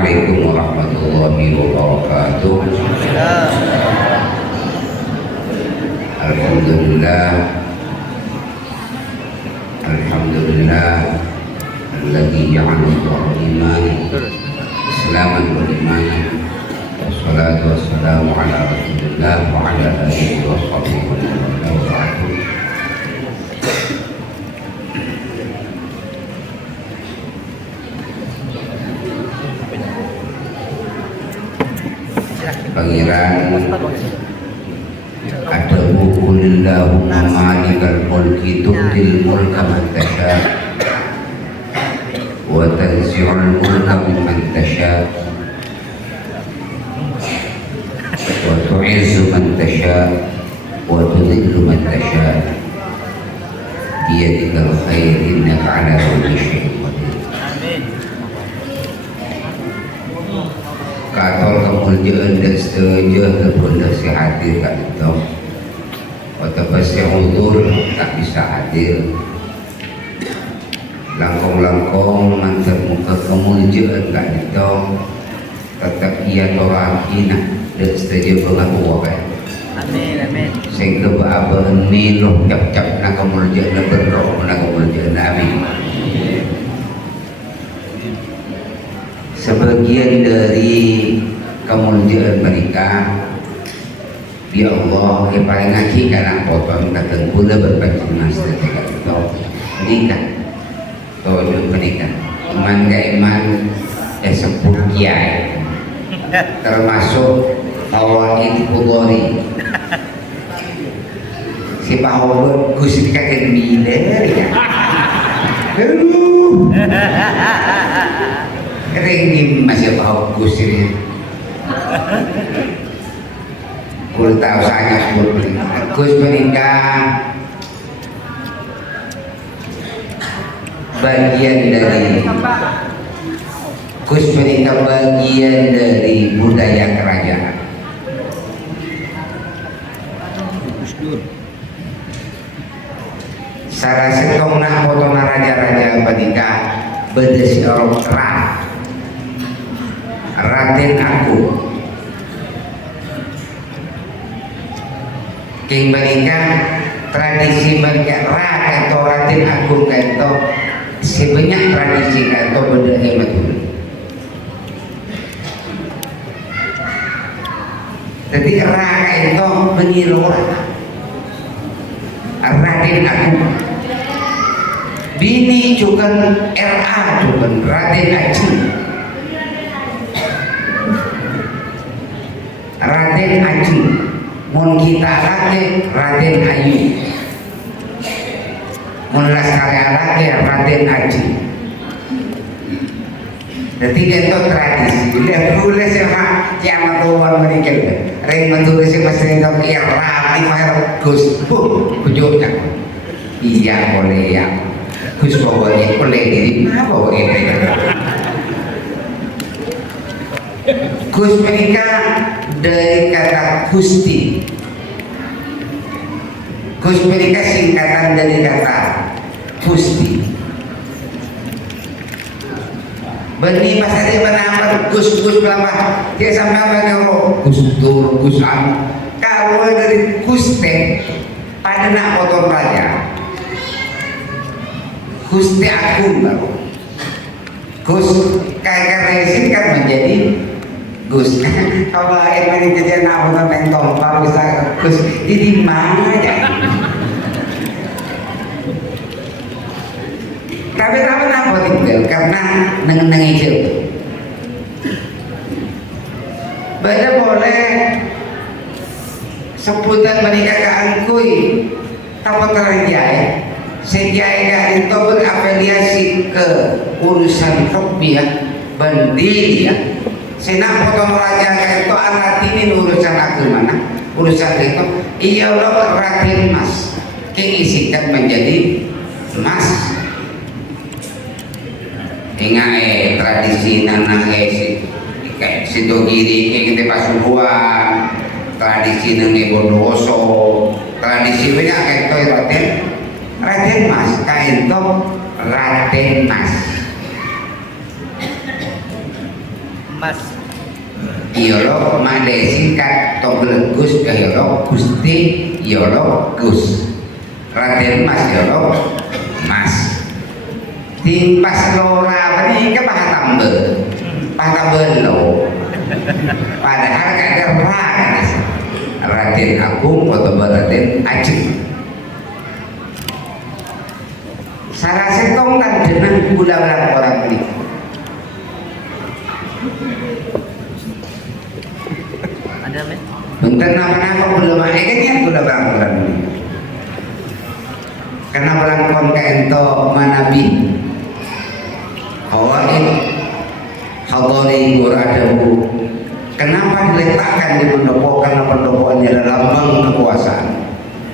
Assalamualaikum warahmatullahi wabarakatuh. Alhamdulillah, Alhamdulillah alladzi ja'ala al-iman islaman wal iman. Wassalatu wassalamu ala Rasulillah wa ala alihi wa sahbihi wa ba'du. Pangeran adahu kulillahumma malikal mulki tu'til mulka man tasha wa tanzi'ul mulka mimman tasha wa tu'izzu man tasha wa tudhillu man tasha biyadikal khair innaka ala kulli syai'in qadir. Katol kemuliaan dan setuju kepada si hadir kat itu. Waktu si udur tak bisa hadir. Langkong-langkong mantan muka kemuliaan kat itu. Tetap ia torahina dan setuju pengaku wakai. Amin, amin. Sehingga berapa ni loh cap-cap nak kemuliaan dan berroh nak kemuliaan. Amin. Sebagian dari kemuliaan mereka ya Allah paling ngaji karena potong datang pula berpancing master dekat itu menikah atau menikah iman gak iman sebut kiai termasuk awal itu Pudori si Paul Gus dikatakan miler ya kering masih bagus ini. Kul tahu sangat Gus menikah bagian dari Gus menikah bagian dari budaya kerajaan. Salah setong nak potong raja-raja menikah berdesi orang kerah. Raden aku king mereka tradisi mereka atau Raden aku itu sebanyak tradisi atau benda hemat dulu. Jadi Raden itu mengilu Raden aku bini juga RA juga Raden Aji Raden Aji, mun kita lagi Raden Ayu, mun Laskar lagi Raden Aji. Jadi itu tradisi. Lihat dulu siapa kiamat tuan mereka. Ring menulis masih itu kiamat mahal Gus, kujuknya. Iya boleh ya. Gus boleh diri, apa boleh? Gus menikah dari kata Gusti. Gus menikah singkatan dari kata Gusti. Beni masa dia menambah Gus lama dia sampai apa Gus Dur, Gus Am. Kalau dari Guste pada nak potong raja. Gusti Agung baru. Gus kayak resin kan menjadi Gus, kalau ini jadi nak bukan mentong, baru bisa Gus, jadi mana aja? Tapi apa tinggal karena neng itu. Baca boleh sebutan menikah ke angkui, tapi terjadi. Sejaya itu berafiliasi ke urusan rupiah, bandilia. Senang potong raja itu anak ini urusan agama, urusan itu iya Allah Raden Mas keisikan menjadi Mas. Ingat tradisi nana kayak situ kiri kayak kita Pasuruan, tradisi nene Bondowoso, tradisi banyak kayak itu Raden Mas kayak itu Raden Mas. Mas. Iolo made singkat toglegus ke Iolo Gusti Iolo Gus Raden Mas Iolo Mas timpas lora ini ke pahatambel lo padahal ada Raden Agung atau Raden Ajeng salah setong kan dengan gula-gula orang ini Ada men? bukan apa-apa belum akhirnya sudah berangkat ini karena berangkat ke ento manabi hawain hadari guradahu kenapa diletakkan di pendopo karena pendoponya adalah lambang kekuasaan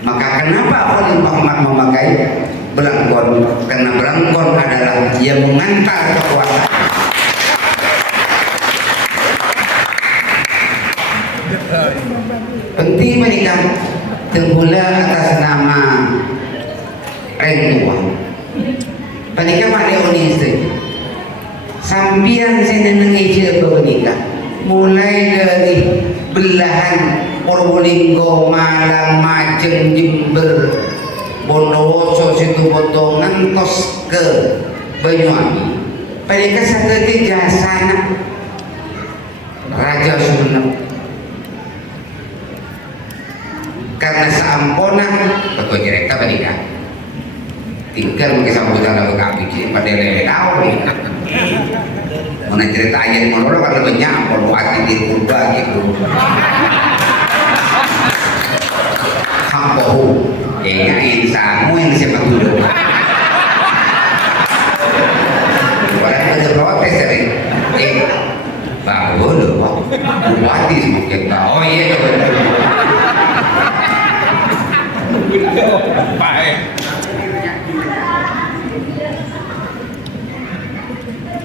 maka kenapa Khalil Muhammad memakai belangkon karena belangkon adalah yang mengantar kekuasaan penting menikah tenggula atas nama rentua menikah pada Indonesia sambian senenengi siapa menikah mulai dari belahan Purbolinggo, Malang, Majeng, Jember, Bondowoso, Situbondo ngantos ke Banyuwangi menikah satu jasana Raja Sumenep karena seampona betul cerita menikah tinggal mungkin sambutan lalu kami jadi pada lele tahu nih mana cerita aja di mana kalau banyak kalau hati di kurba gitu hampohu kayaknya insamu yang siapa dulu orang ada protes dari bagus loh bupati semakin tahu oh iya baik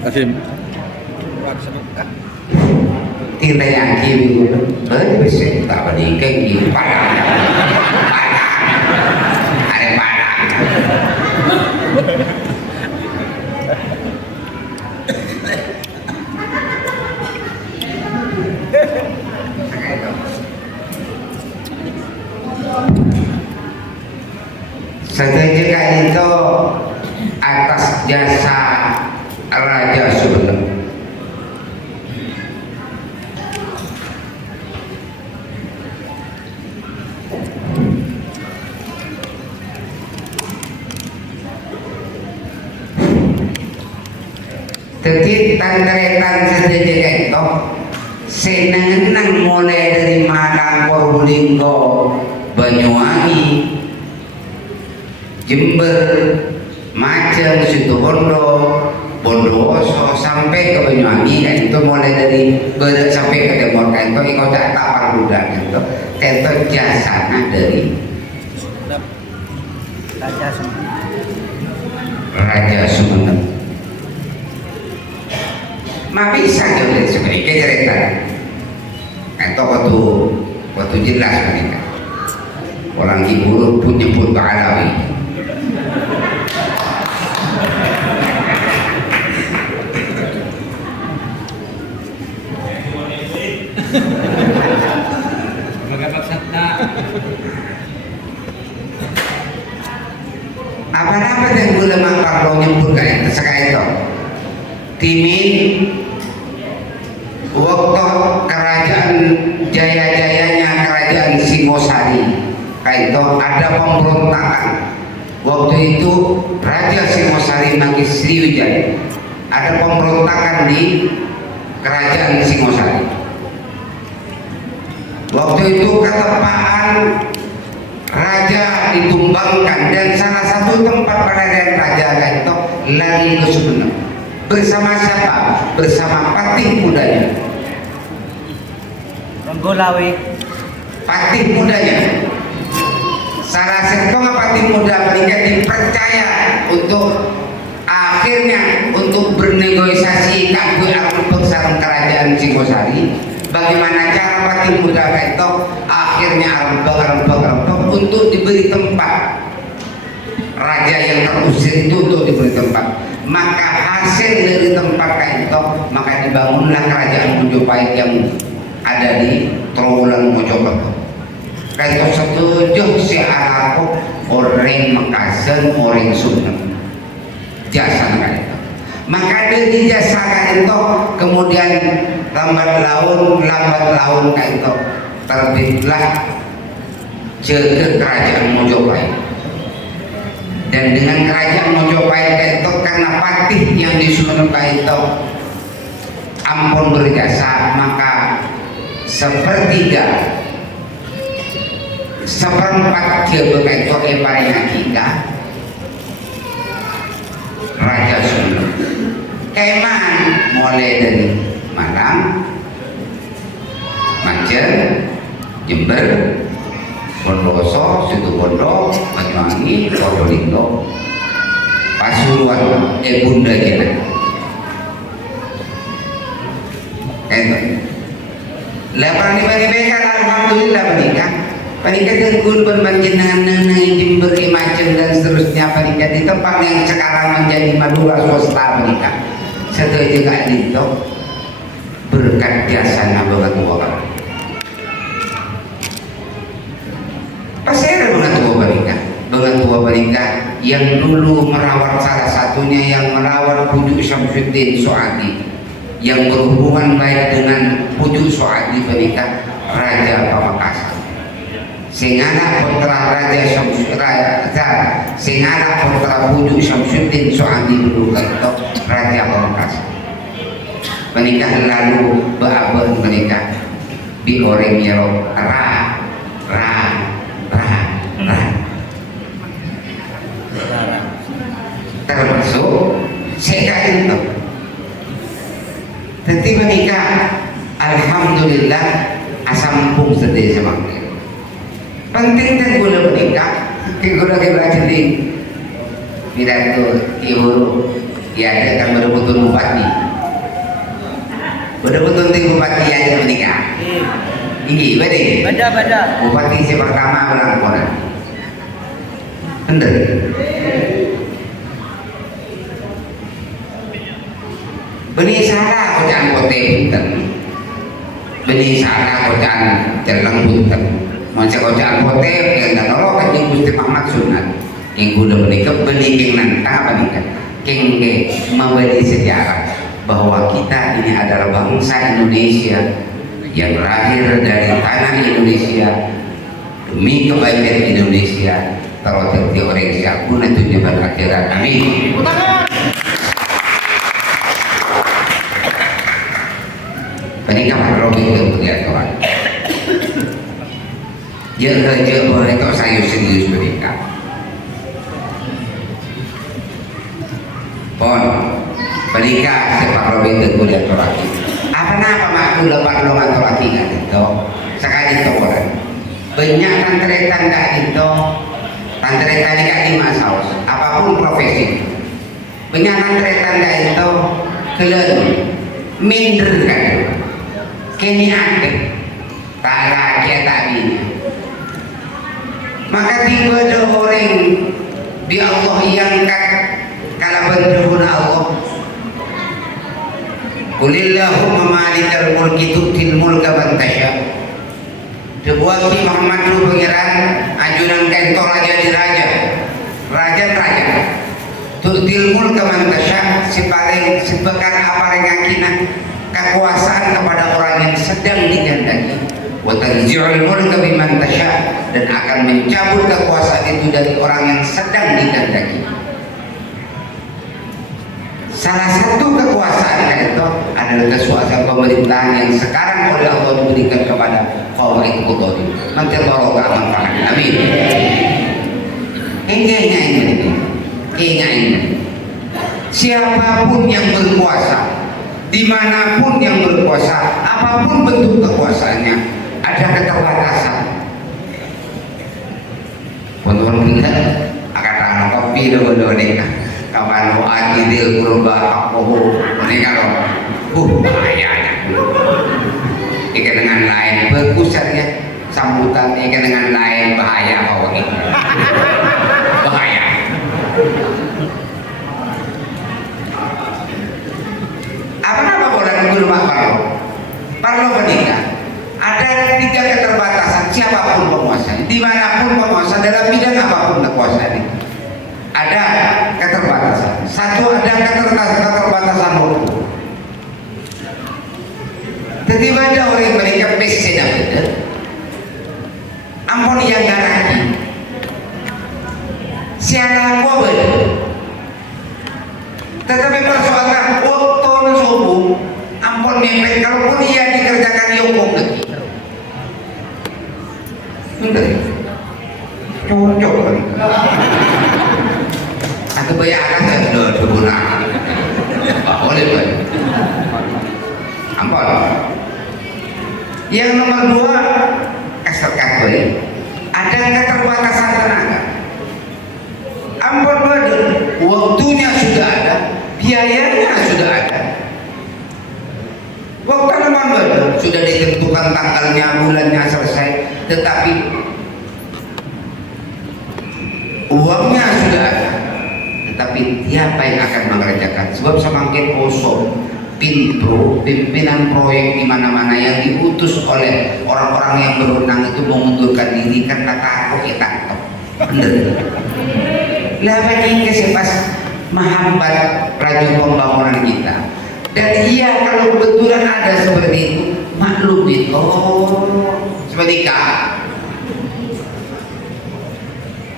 Asim. Tinta yang kiri bersih tak beri kaki padang ada padang seketika itu atas jasa Raja Sumenep jadi tanteretan seketika itu senang-senang mulai dari Malang, Purbolinggo, Banyuwangi, Jember, Majeng, Situbondo, Bondowoso sampai ke Banyuwangi kan itu mulai dari sampai ke Timur kan itu ikut data Parbudan itu tentu jasana dari Raja Sumenep mah bisa jadi seperti cerita itu waktu jelas mereka orang ibu pun nyebut Ba'alawi apa-apa yang gula mampar lo nyebut kayak sekali itu timin waktu kerajaan jaya-jayanya kerajaan Singosari kayak itu ada pemberontakan waktu itu Raja Singosari Mangki Sriwijaya ada pemberontakan di kerajaan Singosari waktu itu ketepaan raja ditumbangkan dan salah satu tempat peradilan raja itu lari ke Sumenep bersama siapa? Bersama patih mudanya Ronggolawe patih mudanya salah satu patih muda mereka dipercaya untuk akhirnya untuk bernegosiasi kabul sarung kerajaan Singosari bagaimana cara patih muda itu akhirnya arembak untuk diberi tempat raja yang terusir itu untuk diberi tempat maka hasil dari tempat itu maka dibangunlah kerajaan Mojopahit yang ada di Trowulan Mojokerto. Kaito setuju si Arako orang Mekasen orang Sunda jasa kaito. Maka dari jasa kaito kemudian lambat laun kaito terbitlah jaga kerajaan Mojopahit. Dan dengan kerajaan Mojopahit itu karena patih yang disusun itu ampun berjasa, maka seperempat jaga itu paling kita Raja Sunda. Keman mulai dari Malang, Majen, Jember, Bondoso, Situbondo, Banyuwangi, Probolinggo, Pasuruan, Bunda Jena. Lepas ni kan alhamdulillah menikah tenggul berbanjengan neneng Jember, Macem dan seterusnya menikah di tempat yang sekarang menjadi Madura swasta menikah. Satu juga itu berkat jasa nabawan orang. Pasti ada banget tua balika yang dulu merawat salah satunya yang merawat Pujuk Syamsuddin Soadi yang berhubungan baik dengan Pujuk Soadi balika Raja Pamekasan. Singana putra Raja Syamsuddin Singana putra Pujuk Syamsuddin Soadi dulu itu Raja Pamekasan. Menikah lalu beabah menikah di orang yerok termasuk saya itu. Tetapi menikah alhamdulillah asampung sedih semakin. Penting kan gula menikah, gula jadi pidato ibu ya ada kan betul bupati. Betul di bupati aja menikah. Ini beda. Bupati si pertama berangkonan. Bener. Beni salah kocaan kote punten, beni salah kocaan jalan punten, macam kocaan kote yang dah nolok kan yang Gusti Muhammad sunat, yang gula menikah beli keng nanta menikah, keng membeli sejarah bahwa kita ini adalah bangsa Indonesia yang lahir dari tanah Indonesia demi kebaikan Indonesia terwujud di orang siapun itu jabat akhirat. Amin. Menikah Robi itu punya kawan. Dia boleh kau sayur serius menikah. Pon menikah sepak Robi itu punya kawan. Apa nama makku lepas longan laki kan itu sekali itu orang. Banyak tantretan dah itu, tantretan di kaki masaus. Apapun profesi. Banyak tantretan dah itu kelen minder kan. Kini ada tak lagi tak ini. Maka tiba ada orang di Allah yang kalau berdoa Allah Qulillahumma malikal mulki tu'til mulka man tasha. Sebuah si Muhammad itu pengiran ajunan kantor raja di raja tu'til mulka man tasha sebakan apa rengakinan kekuasaan kepada orang yang sedang digandaki wa tanzi'ul mulka biman tasha dan akan mencabut kekuasaan itu dari orang yang sedang digandaki. Salah satu kekuasaan itu adalah kekuasaan pemerintahan yang sekarang oleh Allah diberikan kepada kaum Qudari. Nanti Allah manfaat. Amin. Kayaknya siapapun yang berkuasa, dimanapun yang berkuasa, apapun bentuk kekuasaannya, ada keterbatasan. Untuk kita akan tangan kopi dulu nikah. Kawan doa idil kurba aku menikah bahayanya. Ikan dengan lain berkusatnya sambutan ikan dengan lain bahaya kau ini. Bahaya. Parlo menikah. Ada 3 keterbatasan siapapun penguasanya, dimanapun penguasa dalam bidang apapun kekuasaan. Ada keterbatasan. Satu, ada keterbatasan hukum. Tiba-tiba ada orang yang mereka pesena betul. Ampun yang garaki. Siapa aku betul. Tetapi persoalan waktu subuh, ampun mepet. Kalaupun ia dikerjakan hukum lagi. Betul. Cocok kali. Atau banyak akan ada berguna. Boleh boleh. Ampun. Yang nomor 2, ada keterbatasan tenaga. Ampun betul. Waktunya sudah ada, biayanya sudah ada. Waktu nomor betul sudah ditentukan tanggalnya, bulannya selesai, tetapi uangnya sudah ada, tetapi siapa yang akan mengerjakan? Sebab semakin kosong pimpinan proyek di mana-mana yang diutus oleh orang-orang yang berwenang itu mengundurkan diri kan kata aku kita bener. Lah bagi pas menghambat laju pembangunan kita. Dan iya kalau kebetulan ada seperti itu maklumin. Oh seperti kak.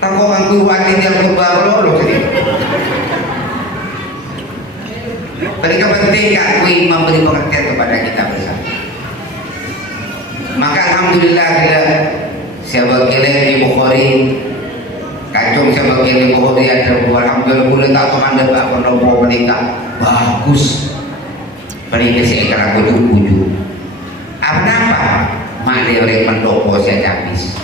Takut aku hati yang berbaru loh sedih. Mereka penting akui memberi pengertian kepada kita bersama. Maka alhamdulillah bila saya bagian di Bukhari, kacung saya bagian di Bukhari ada alhamdulillah boleh tak komandan Pak Pendopo menikah bagus. Menikah saya kira kuju-kuju. Apa? Mak dia orang Pendopo saya habis.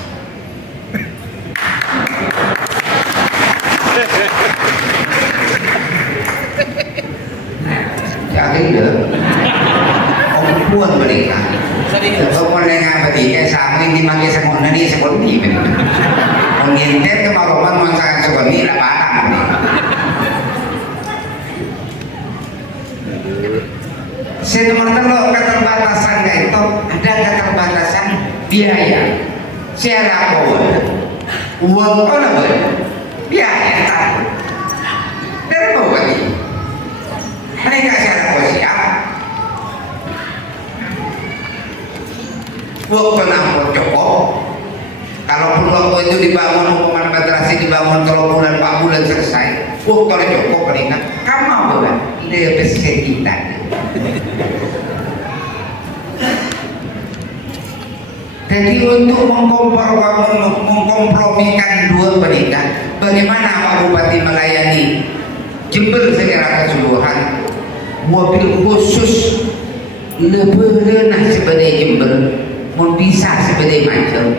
Jadi deh, orang puan mereka. Kalau mereka bertiga sama ini dimakai semua nanti seperti ini. Menginter kemaluan masakan seperti ini lah paham. Nomor 3 keterbatasan itu ada keterbatasan biaya. Saya lapor uang apa biaya tak. Dari bawah ini. Mereka secara siap waktu nampol cukup. Kalaupun waktu itu dibangun hukuman madrasah dibangun 3 bulan 4 bulan selesai, waktu cukup mereka kamu bukan lebih sekitar. Jadi untuk mengkompromikan dua mereka, bagaimana Pak Bupati melayani Jember secara keseluruhan, mobil khusus lebih renah sebagai Jember, mau bisa sebagai macam,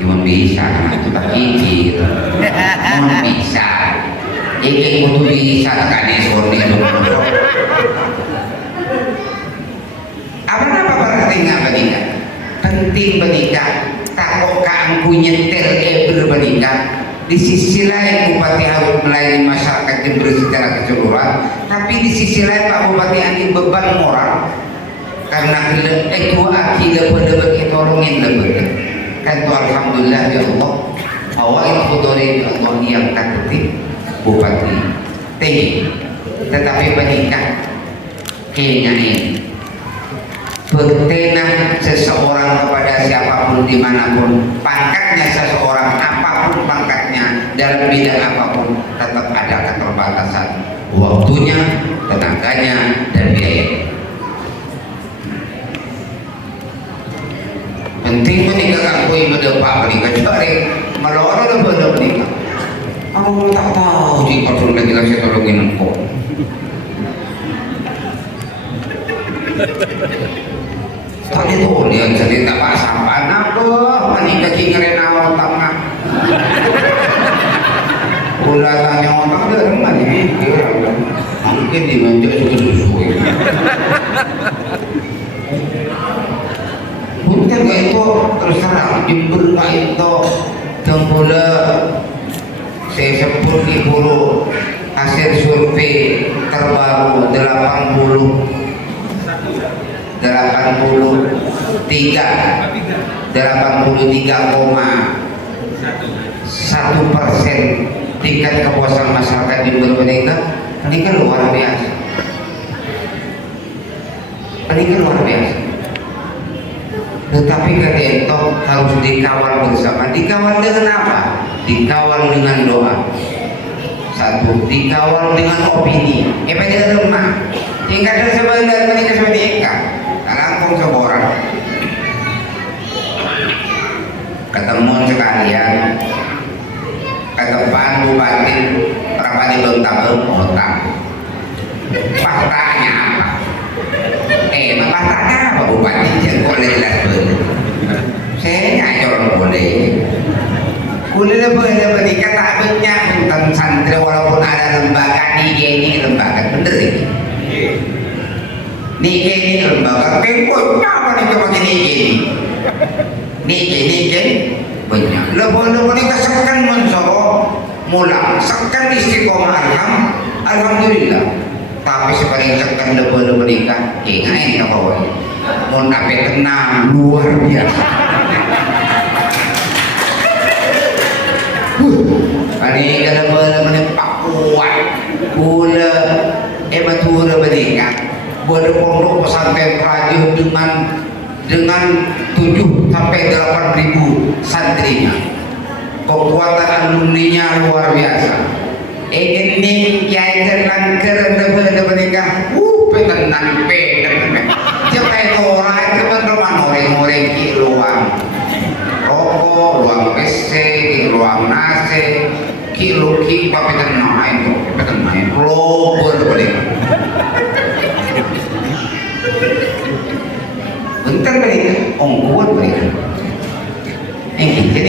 cuma bisa macam tak gigi, mau bisa, ini mau bisa tak ada sorry apa penting bernikah? Penting bernikah, takut kamu nyetel bernikah. Di sisi lain Bupati harus melayani masyarakat Jember secara keseluruhan, tapi di sisi lain Pak Bupati ambil beban moral karena itu akidah pada bagi tolongin lebih kan tu alhamdulillah ya Allah awal itu dari Allah yang takut Bupati tinggi, tetapi bernikah kayaknya ini bertenang seseorang kepada siapapun dimanapun pangkatnya seseorang apapun pangkatnya dalam bidang apapun tetap ada keterbatasan waktunya, tenaganya dan biaya. Penting menikah kamu yang berdepak menikah cari melorot dan menikah. Aku tak tahu jika turun lagi saya tolongin engkau. Tadi tuh lihat cerita Pak Sampan apa menikah kingin awal tengah ulah tanya otak dia rumah ini mungkin dimanjak susu bukan gak itu terus terang Jember gak itu dan pula saya sebut di buru hasil survei terbaru 83,1% tingkat kepuasan masyarakat di Purbalingga. Ini kan luar biasa. Tetapi kata harus dikawal bersama. Dikawal dengan apa? Dikawal dengan doa. Satu, dikawal dengan opini. Dia lemah. Tingkat dan sebenarnya menikah seperti Eka. Kalangkung seorang. Ketemu sekalian. Ketepan bupati berapa di Bentang Otang. Faktanya apa? Faktanya apa bupati? Jangan boleh jelas benar. Saya nyanyi orang boleh. Kuliah berikah tak banyak tentang santri walaupun ada lembaga ini lembaga bener ini. Ini lembaga kemponya apa nih kebagian ini banyak. Lepas ini kesekan mensoro mulang sekan istiqomah alhamdulillah. Tapi sepaling sekan lepas nikah ingat tak bawa. Mau nape tenang luar biasa. Ini kalau menempak kuat pula ematura bernikah boleh pondok pesantren Raja dengan 7 sampai 8.000 santrinya, kekuatan alumninya luar biasa. Ini kiai tenang kerana bernikah petenang siapa itu orang teman-teman orang-orang kiluang rokok, ruang PC, ruang nasi, kilo tapi tenang, global boleh. Bentar mereka, kuat mereka. Engki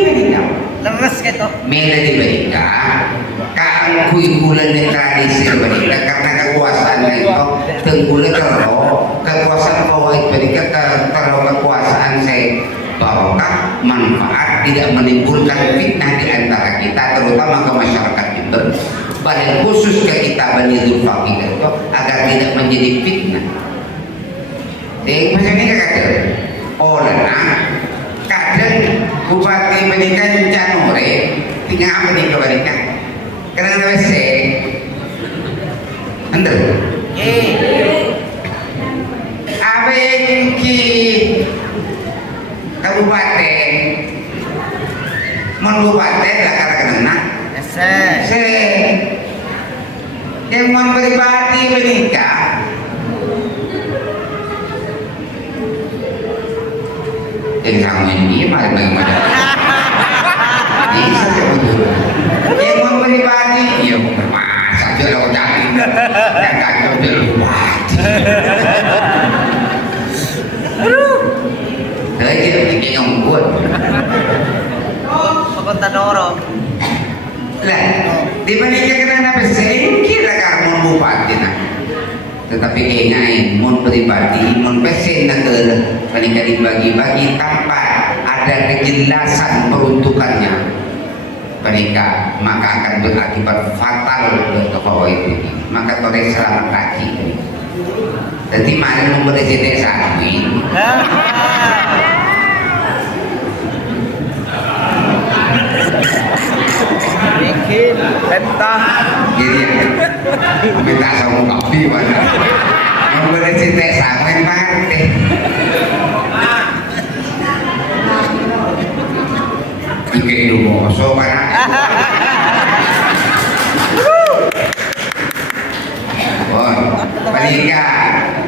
mereka. Lemes gitu. Mela di mereka, kui bulan tradisi mereka karena kekuasaan itu tenggulan kalau kekuasaan bawah mereka kalau kekuasaan saya barokah manfaat tidak menimbulkan fitnah di antara kita terutama ke masyarakat Jember paling khusus ke kita Bani Dzulfaqar itu agar tidak menjadi fitnah. Jadi macam ni kadang kadang bupati menikah Canore tinggal apa nih kebaliknya kerana WC anda apa yang ki kabupaten kabupaten lah kata-kata yang mau pribadi menikah kamu ini mari bagaimana bisa yang mau pribadi ya masa jodoh jadi yang kacau luar lagi bikin yang buat Pagpunta Doro. Lah, di mana dia kena kira karena bupati nah. Tetapi ingat, mon pribadi, mon pesen nak ketika dibagi-bagi tanpa ada kejelasan peruntukannya, mereka maka akan berakibat fatal ke bawah itu. Maka torek selamat kaki. Jadi mari memberi cerita sami. Bikin pentah. Jadi minta sama kopi mana? Memberi cerita sami mati. Bikin dulu so mana? Panika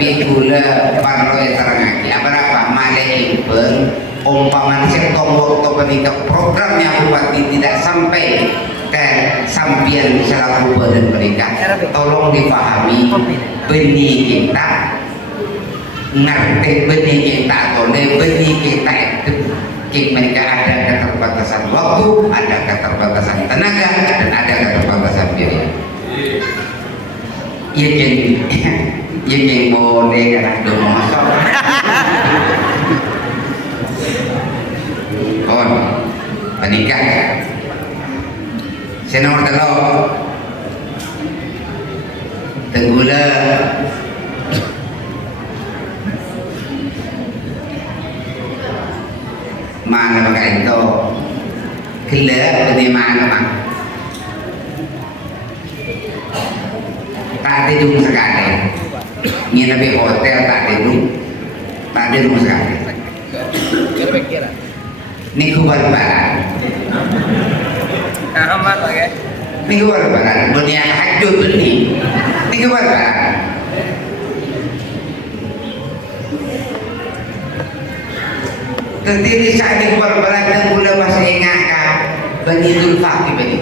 bigula parloy terangaki apa malai pun umpaman sektor waktu panika programnya bupati tidak sampai ke sampian selaku badan mereka tolong dipahami benih kita ngerti benih kita atau benih kita itu mereka ada keterbatasan waktu, ada keterbatasan tenaga dan ada keterbatasan biaya. Yang boleh karena dulu masuk. Menikah. Saya nomor telur. tenggula mana maka itu gila bani mana mak tak tidur sekali nginep di hotel tak tidur sekali Kira-kira. niku barbaran Aman oke. niku barbaran dunia hajud ini niku barbaran terdiri saat niku barbaran dan gula masih ingat kan Bani Zulfaqi bani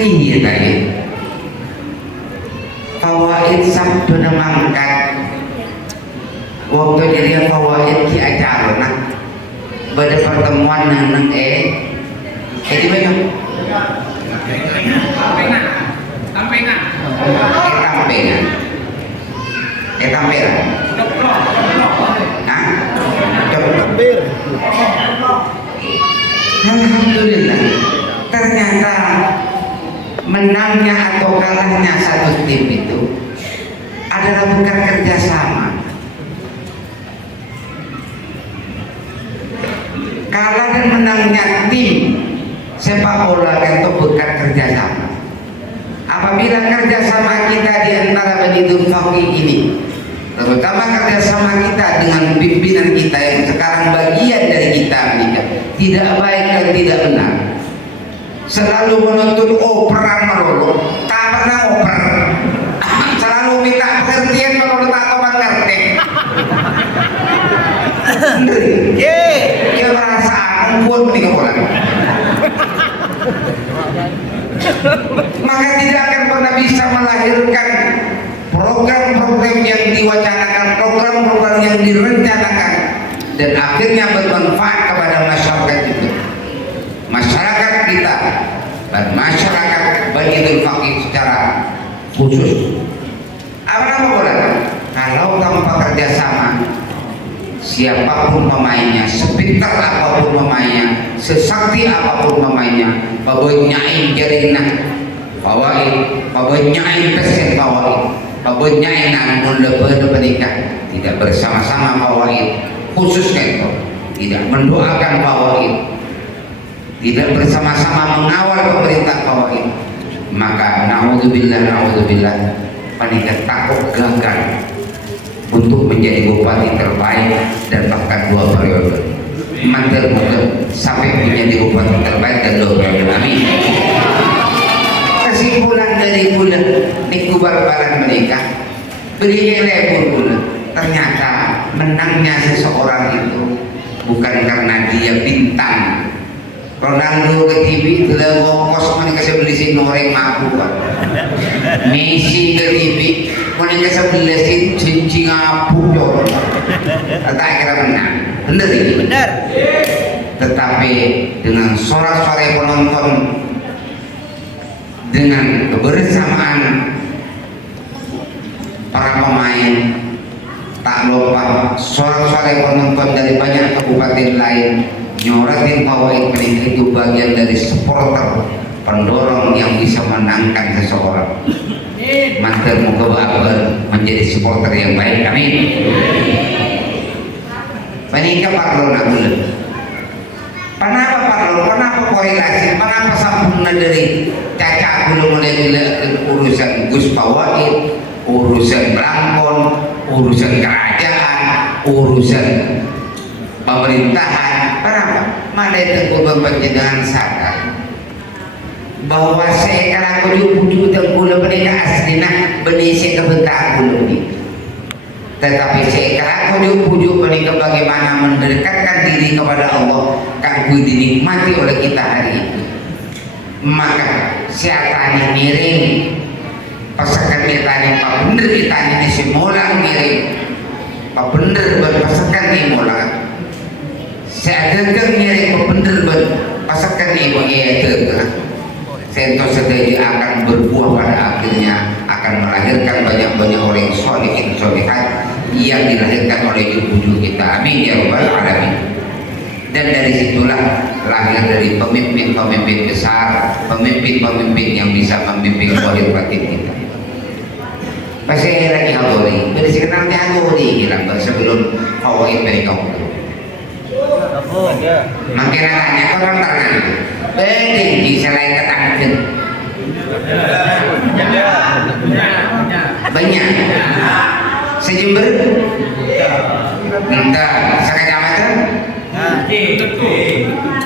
ini tadi fawaid sabtu mangkat waktu dia fawaid ki acarana pada pertemuan nang jadi mana tampengan nah alhamdulillah ternyata menangnya atau kalahnya satu tim itu adalah bukan kerjasama. Kalah dan menangnya tim sepak bola itu bukan kerjasama. Apabila kerjasama kita di antara Bani Zulfaqi ini, terutama kerjasama kita dengan pimpinan kita yang sekarang bagian dari kita menikah, tidak baik dan tidak benar. Selalu menuntut operan melulu, tak pernah oper. Selalu minta pengertian melulu tak kau mengerti. Dia merasa ampun nih kepulan. Maka tidak akan pernah bisa melahirkan program-program yang diwacanakan, program-program yang direncanakan dan akhirnya bermanfaat kepada masyarakat itu. Masyarakat kita dan masyarakat Bani Zulfaqi secara khusus. Apa nama bola? Kalau tanpa kerjasama, siapapun pemainnya, sepintar apapun pemainnya, sesakti apapun pemainnya, pabonyain jaringan fawaid, pabonyain pesen fawaid, pabonyain namun lebih menikah tidak bersama-sama fawaid, khususnya itu tidak mendoakan fawaid, tidak bersama-sama mengawal pemerintah fawaid, maka naudzubillah panitia takut gagal untuk menjadi bupati terbaik dan bahkan 2 periode. Mantel sampai menjadi bupati terbaik dan 2 periode. Amin. Kesimpulan dari bulan niku barbaran menikah beri lebur bulan. Ternyata menangnya seseorang itu bukan karena dia bintang. Ronaldo ke TV itu dah ngokos mereka sebelah si noreng mabuk. Messi ke TV mereka sebelah si cincin mabuk jor. Tak kira menang. Benar ini. Benar. Tetapi dengan sorak-sorai penonton, dengan kebersamaan para pemain, tak lupa sorak-sorai penonton dari banyak kabupaten lain nyoratin fawaid menikah itu bagian dari supporter pendorong yang bisa menangkan seseorang. Mantel muka babar menjadi supporter yang baik. Amin. Menikah parlo nak bulan. Kenapa parlo? Kenapa korelasi? Kenapa sempurna dari caca belum mulai urusan Gus Fawaid, urusan Blangkon, urusan kerajaan, urusan pemerintahan. Kenapa? Mana itu berpanjangan sadar bahwa saya kalau kuju tengkula mereka aslinya benih kebentak kulo ini. Tetapi saya kalau kuju mereka bagaimana mendekatkan diri kepada Allah kan dinikmati oleh kita hari ini. Maka siapa miring pasakan kita ini pak bener kita ini semula miring pak bener berpasakan ini mula. Saya dengar miring pak bener berpasakan ini begitu. Sentos sedih akan berbuah pada akhirnya akan melahirkan banyak-banyak orang solihin solihat yang dilahirkan oleh ibu kita. Amin ya rabbal alamin. Dan dari situlah lahir dari pemimpin-pemimpin besar, pemimpin-pemimpin yang bisa memimpin lahir batin kita. Kasi lagi hadori. Bila sih kenal dia hadori hilang sebelum fawaid mereka itu. Apa? Ya. Makin nanya orang tangan. Tinggi selain ketangkep. Banyak. Sejumber. Entah sekecamatan.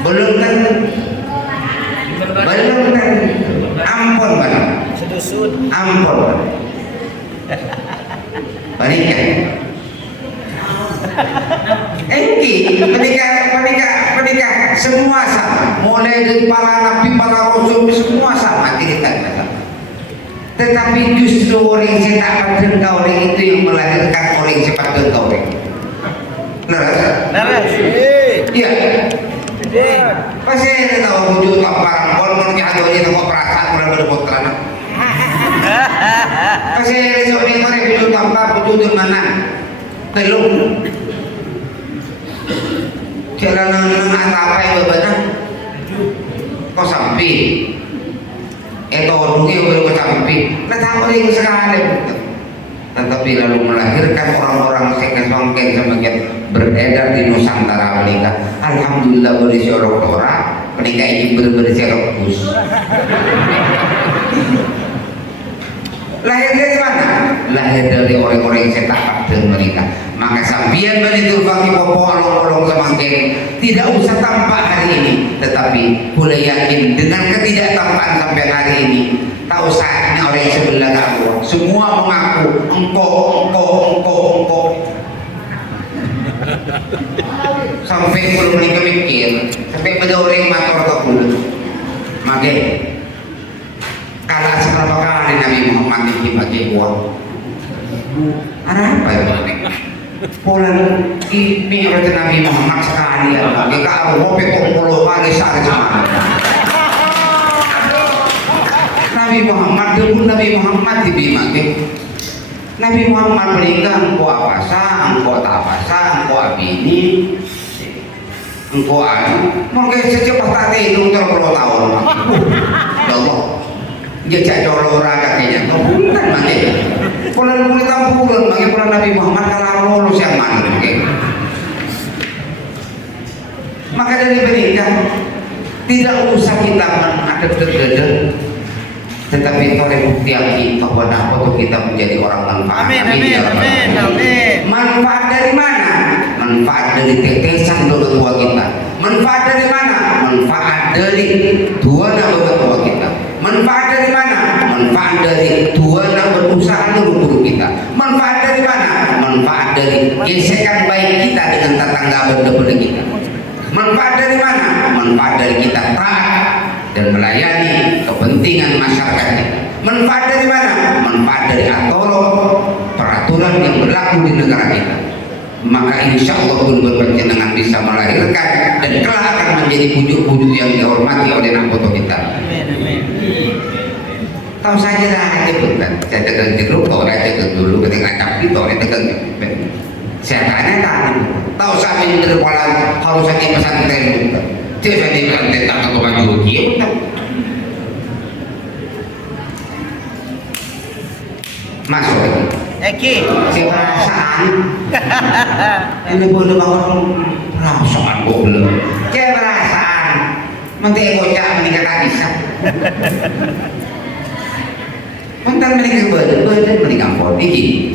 Belum tentu. Belum tentu. Ampun bang. Sedusun. Ampun. Balikan. Menikah semua sama. Mulai dari para nabi, para rasul semua sama ceritanya sama. Tetapi justru orang yang tak pada orang itu yang melahirkan orang yang pada orang. Laras. Iya. Pasti ada tahu wujud lapang, orang yang ada di tempat perasaan mulai berputra. Pasti ada seorang yang wujud lapang, wujud mana? Belum. Jalan apa yang berbeda? Kau sampai. Orangnya belum sampai. Tetapi yang sekali. Tetapi lalu melahirkan orang-orang sekesongken semakin beredar di Nusantara menikah. Alhamdulillah berisi orang menikah ini berisi rebus. Lahir dari mana? Lahir dari orang-orang yang setak dan menikah. Maka sambian menidur bagi popolong-polong semakin tidak usah tampak hari ini, tetapi boleh yakin dengan ketidaktampaan sampai hari ini. Tahu saatnya orang yang sebelah kamu semua mengaku engkau. Sampai belum mikir, sampai pada orang yang matur tak pula. Maka kalah seberapa kali Nabi Muhammad ini pakai uang. Ada apa ya? Pulang ini kata Nabi Muhammad sekali ya. Kita aku puluh kali sehari semalam. Nabi Muhammad dulu Nabi Muhammad dibimake. Nabi Muhammad menikah engkau apa sah, engkau tak apa sah, engkau abini, engkau anu. Mungkin secepat tadi itu 30 tahun. Ya Allah. Jejak colora kakeknya. Kau bukan makin. Pulang pulang bagi pulang Nabi Muhammad kalau lulus yang mana? Maka dari menikah tidak usah kita mengadap-adap. Tetapi oleh bukti yang bahwa untuk kita menjadi orang manfaat. Amin. Manfaat dari mana? Manfaat dari tetesan doa tua kita. Manfaat dari mana? Manfaat dari dua doa tua kita. Manfaat dari mana? Manfaat dari dua berusaha guru kita. Manfaat dari mana? Manfaat dari gesekan baik kita dengan tetangga benda-benda kita. Manfaat dari mana? Manfaat dari kita taat dan melayani kepentingan masyarakat kita. Manfaat dari mana? Manfaat dari peraturan yang berlaku di negara kita. Maka insya Allah pun berpanjenengan bisa melahirkan dan kelak akan menjadi pujuk-pujuk yang dihormati oleh nakoto kita. Tahu saja dah hati bukan. Saya tegang jeruk, kau dah tegang dulu ketika ngacap kita, orang tegang. Saya tanya tadi. Tahu saya dari pola harus saya pesantren bukan. Dia saya di pesantren tak tahu baju dia. Masuk lagi. Eki. Si perasaan. Ini boleh bangun perasaan boleh. Kayak perasaan. Menteri kocak menikah kisah. Mantan menikah badan menikah podi.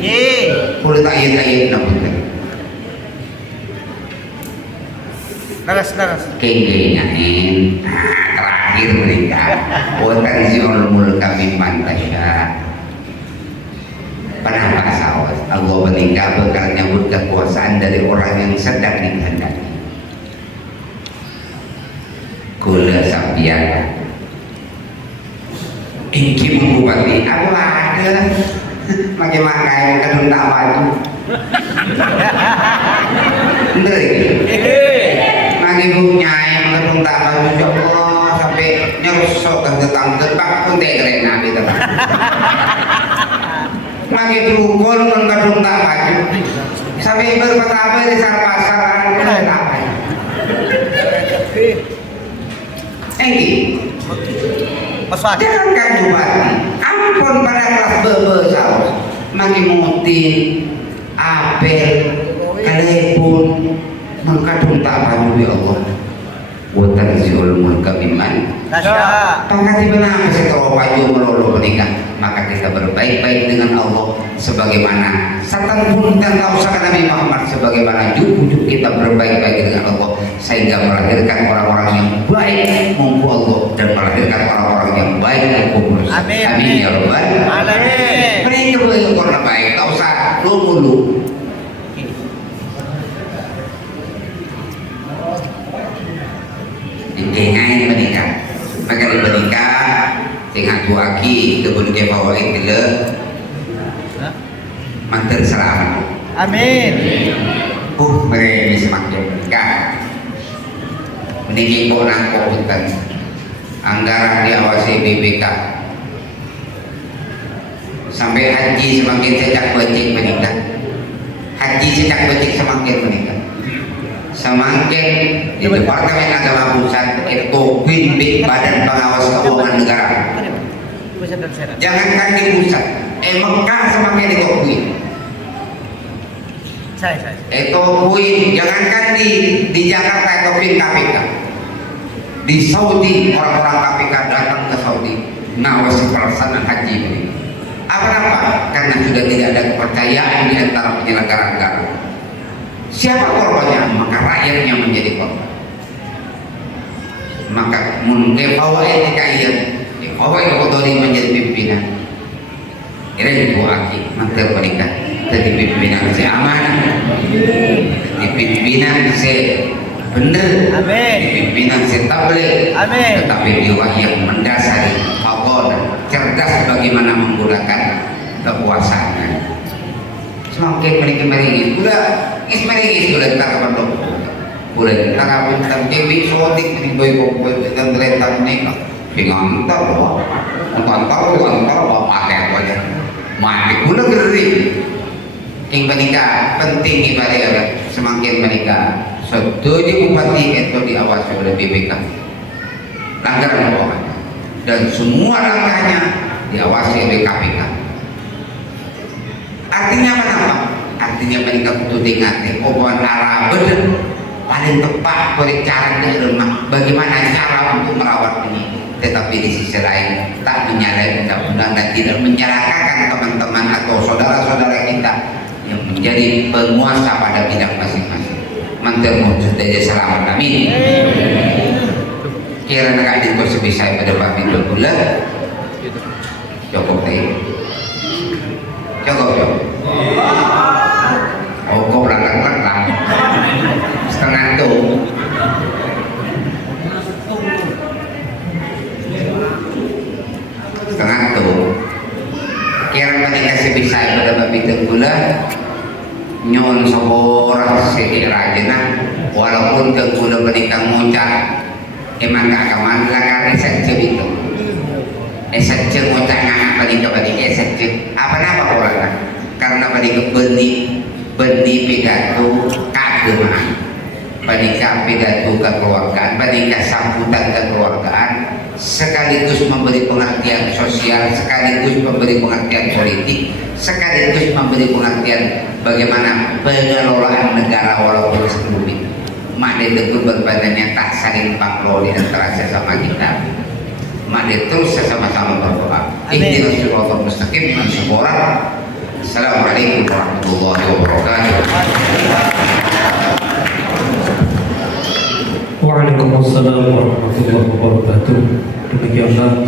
Boleh tak ayat nampun. Laras. Kengenya terakhir menikah. Buatan zion mul kami mantasya. Kenapa sawas? Allah menikah bakal nyambut kekuasaan dari orang yang sedang dikehendaki. Kula sampian. Iki membupati aku ada pakai makai kadung tak baju bener ini lagi nyai kadung tak baju ya Allah sampai nyerosok dan tetang pun tegrek nabi tetang lagi berukul dan kadung tak baju sampai berpetapa di pasar kan tak baju ini jangankan bupati, ampun pada kelas bebe saus. mangimutin apel telepon mengkadung tak padu ya Allah wa tanzilul mulka mimman Tasya. pangkat benar setelah paju melolo menikah, maka kita berbaik-baik dengan Allah sebagaimana satan pun dan kausakan Nabi Muhammad sebagaimana juk kita berbaik-baik dengan Allah sehingga melahirkan orang-orang yang baik mumpu Allah dan melahirkan orang-orang yang baik mumpu Allah. Amin. Amin ya rabbal Alamin. mereka boleh karena baik tak usah lu mulu. Dengai menikah, maka menikah tengah tuaki kebun kebawain dulu mantan selamat. Amin. Mereka semakin menikah. Meniki kok nangkok bukan anggaran diawasi BPK sampai haji semakin sejak becik menikah. Haji sejak becik semakin menikah. Semakin di Departemen Agama Pusat itu pimpin Badan Pengawas Keuangan Negara. Jangankan di pusat, Mekah semakin dikokui. Saya. Itu kui, jangankan di Jakarta itu pin KPK. Di Saudi orang-orang KPK datang ke Saudi ngawasi pelaksanaan haji ini. Apa? Karena sudah tidak ada kepercayaan di antara penyelenggara negara. Siapa korbannya? Maka rakyatnya menjadi korban. Maka mengkefawain dikaian, kefawain kotori menjadi pimpinan. Ini itu aki mantel menikah. Jadi pimpinan si amanah, di pimpinan si benar, Amin. di pimpinan si tabligh. Amin. Tetapi dia yang mendasari fakor cerdas bagaimana menggunakan kekuasaannya. Semakin meringis, udah meringis udah tak kapan udah tak kapan tak TV sotik ini boy dan terletak nikah bingung tak loh antar bapak kayak aja mati udah gering yang menikah penting ibadah semakin menikah setuju bupati itu diawasi oleh BPK langgar keuangan dan semua langkahnya diawasi oleh KPK. Artinya apa? Artinya menikah kudu diingat omongan arah bener paling tepat oleh cara di rumah bagaimana cara untuk merawat ini tetapi di sisi lain tak menyalahi undang-undang dan tidak menyalahkan teman-teman atau saudara-saudara kita yang menjadi penguasa pada bidang masing-masing. Mantel mujud aja selamat amin. Kira nak adil sebisa pada waktu itu bulan cukup cukup. Oh kau belakang setengah tuh. Setengah tuh. Kira ketika sebisa pada waktu itu bulan nyon seorang sedikit rajin walaupun tegula menikah ngucap emang keagamaan lakar esensi itu esensi ngucap ngangak balik esensi apa orang karena balik benih pidato keagamaan balik pidato kekeluargaan balik sambutan kekeluargaan sekaligus memberi pengertian sosial sekaligus memberi pengertian politik sekaligus memberi pengertian bagaimana pengelolaan negara walaupun sebelum itu made teguh berbadannya tak saling paklo di antara sesama kita made terus sama-sama berdoa ihdinas siratal mustaqim syukuran. Assalamualaikum warahmatullahi wabarakatuh. Waalaikumsalam warahmatullahi wabarakatuh. Demikianlah